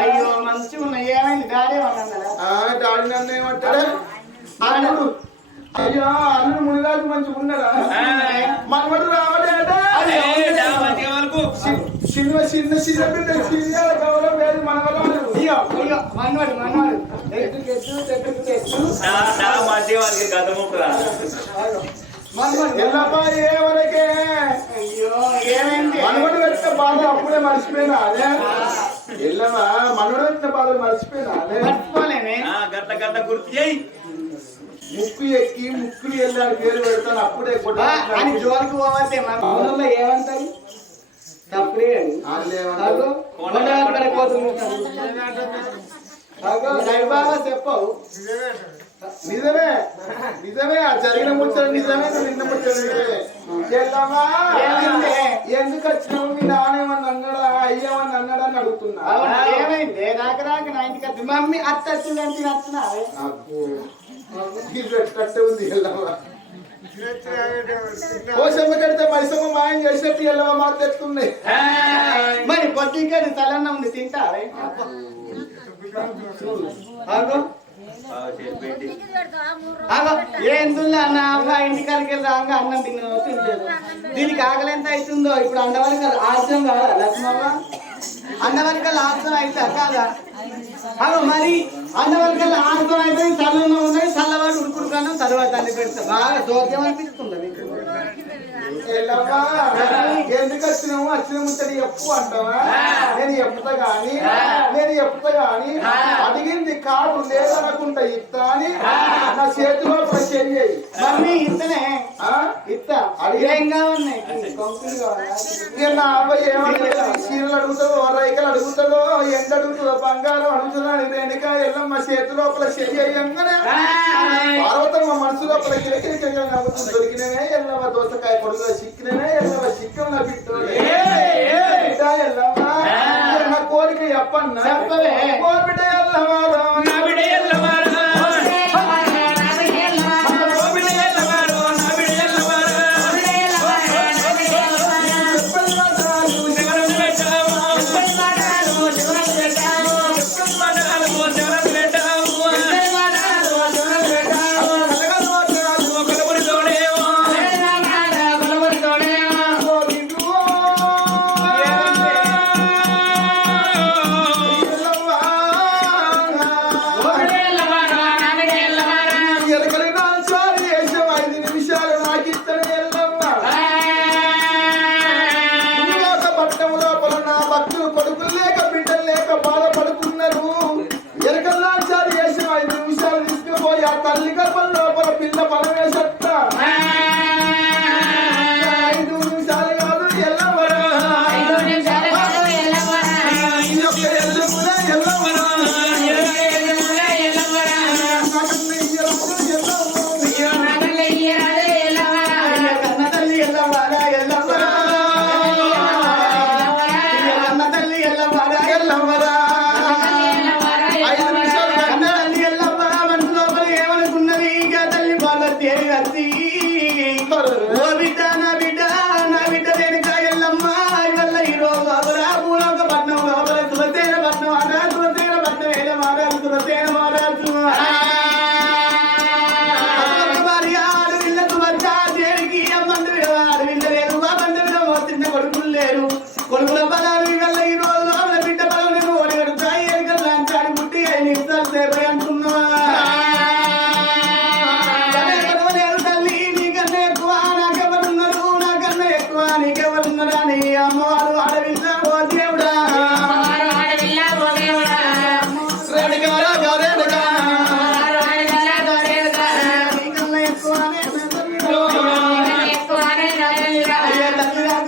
అయ్యో మంచిగా ఉన్నాయి. ఏమైంది? డాడీ డాడీ నన్ను ఏమంటాడు? అల్లుడు అయ్యో అల్లుడు మునిరాజు మంచిగా ఉన్నాడా? మనవడు రావడాడా చిన్న చిన్న చిన్న బిడ్డ చిన్న గౌరవం లేదు మనవరాలు అయ్యో అయ్యో మనవాడు మనవాడు. మనవాడు. ఏమైంది? మనవడు పెట్టిన బాధ అప్పుడే మర్చిపోయినా అదే? ఎల్లవా మనవడు పెట్టిన బాధ మర్చిపోయినా మర్చిపోలేనే గట్ల గట్ల గుర్తు చేయి. ముక్కు ఎక్కి ముక్కులు వెళ్ళాడు పేరు పెడతాను అప్పుడే అని జోలికి పోవద్దే మన ఊళ్ళో ఏమంటారు? తప్పుడే దైవాగా చెప్పవు. నిజమే. నిజమే. ఆ జరిగిన ముచ్చట నిజమే నిన్న ముచ్చట నిజమే? ఎందుకు వచ్చినావు? మీ నానేమని అన్నాడా? అయ్యేమని అడుగుతున్నా ఏమైంది? రాక రాక నా ఇంటికి మమ్మీ అత్త వచ్చిందంటే ఉంది కోసమ్మ కడితే మైసమ్మ మాయం చేసినట్టు ఎల్లమ్మ మాకు తెచ్చుకున్నాయి మరి పొద్దుకని తలన్న ఉంది తింటావే? అగో అగో ఏందుల్లా నా అమ్మ ఇంటికాడికి వెళ్ళి రాగా అన్నం తిన్న దీనికి ఆకలి ఎంత అవుతుందో ఇప్పుడు అండవరకు ఆశ్రం కాదా లక్ష్మమ్మ? అన్నవరకల్ లాస్ట్ అయితే కాదా అగో మరి అన్నవరకల్ ఆశ్రం అయితే చల్లగా ఉన్నాయి చల్లవాడు ఉడుకుడుకన్నా తర్వాత అన్ని పెడతా. బాగా దోద్యం అనిపిస్తుంది ఎందుకు వచ్చినావు? వచ్చిన ముచ్చట చెప్పు అంటావా? నేను చెప్తా గాని నేను చెప్తా గాని అడిగింది కాదు లేదనకుండా ఇస్తా అని నా చేతిలో చెయ్యి ఇత్తనే? ఇత్త. కొంకులు కావాలా? నా అబ్బాయి ఏమంటాడు చీరలు అడుగుతుందో రైకలు అడుగుతుందో ఎండ అడుగుతుందో బంగారం అడుగుతున్నాడు వెనుక ఎల్లమ్మ చేతి లోపల చెయ్యి అయ్యంగానే పార్వతమ్మ మనసు లోపల కిరకిరికగా నవ్వుతూ దొరికినవే ఎల్లమ్మ దోసకాయ పొడుగులో చిక్కినవే ఎల్లమ్మ చిక్కంలో బిట్టు బిడ్డ ఎల్లమ్మ నా కోరిక చెప్పన్న బిడ్డ ఎల్లమ్మ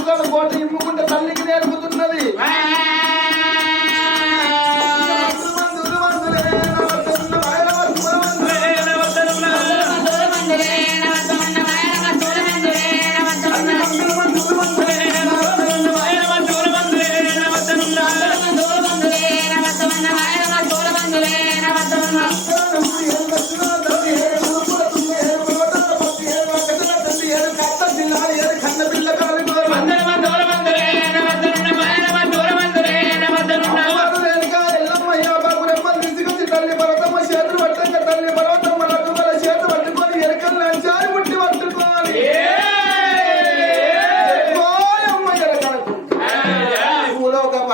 గుడ్డల కోట ఇమ్ముకుంటే తల్లికి నేర్పుతున్నది.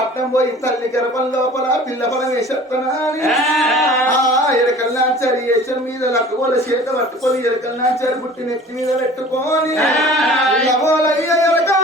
పట్నం పోయి తల్లి గర్భం లోపల పిల్లపలం వేసేస్తానా అని. ఎరకల్లాంచారి వేసిన మీద లక్కువల చేత పట్టుకొని ఎరకల్లాంచారి పుట్టి నెత్తి మీద పెట్టుకొని. ఎరకా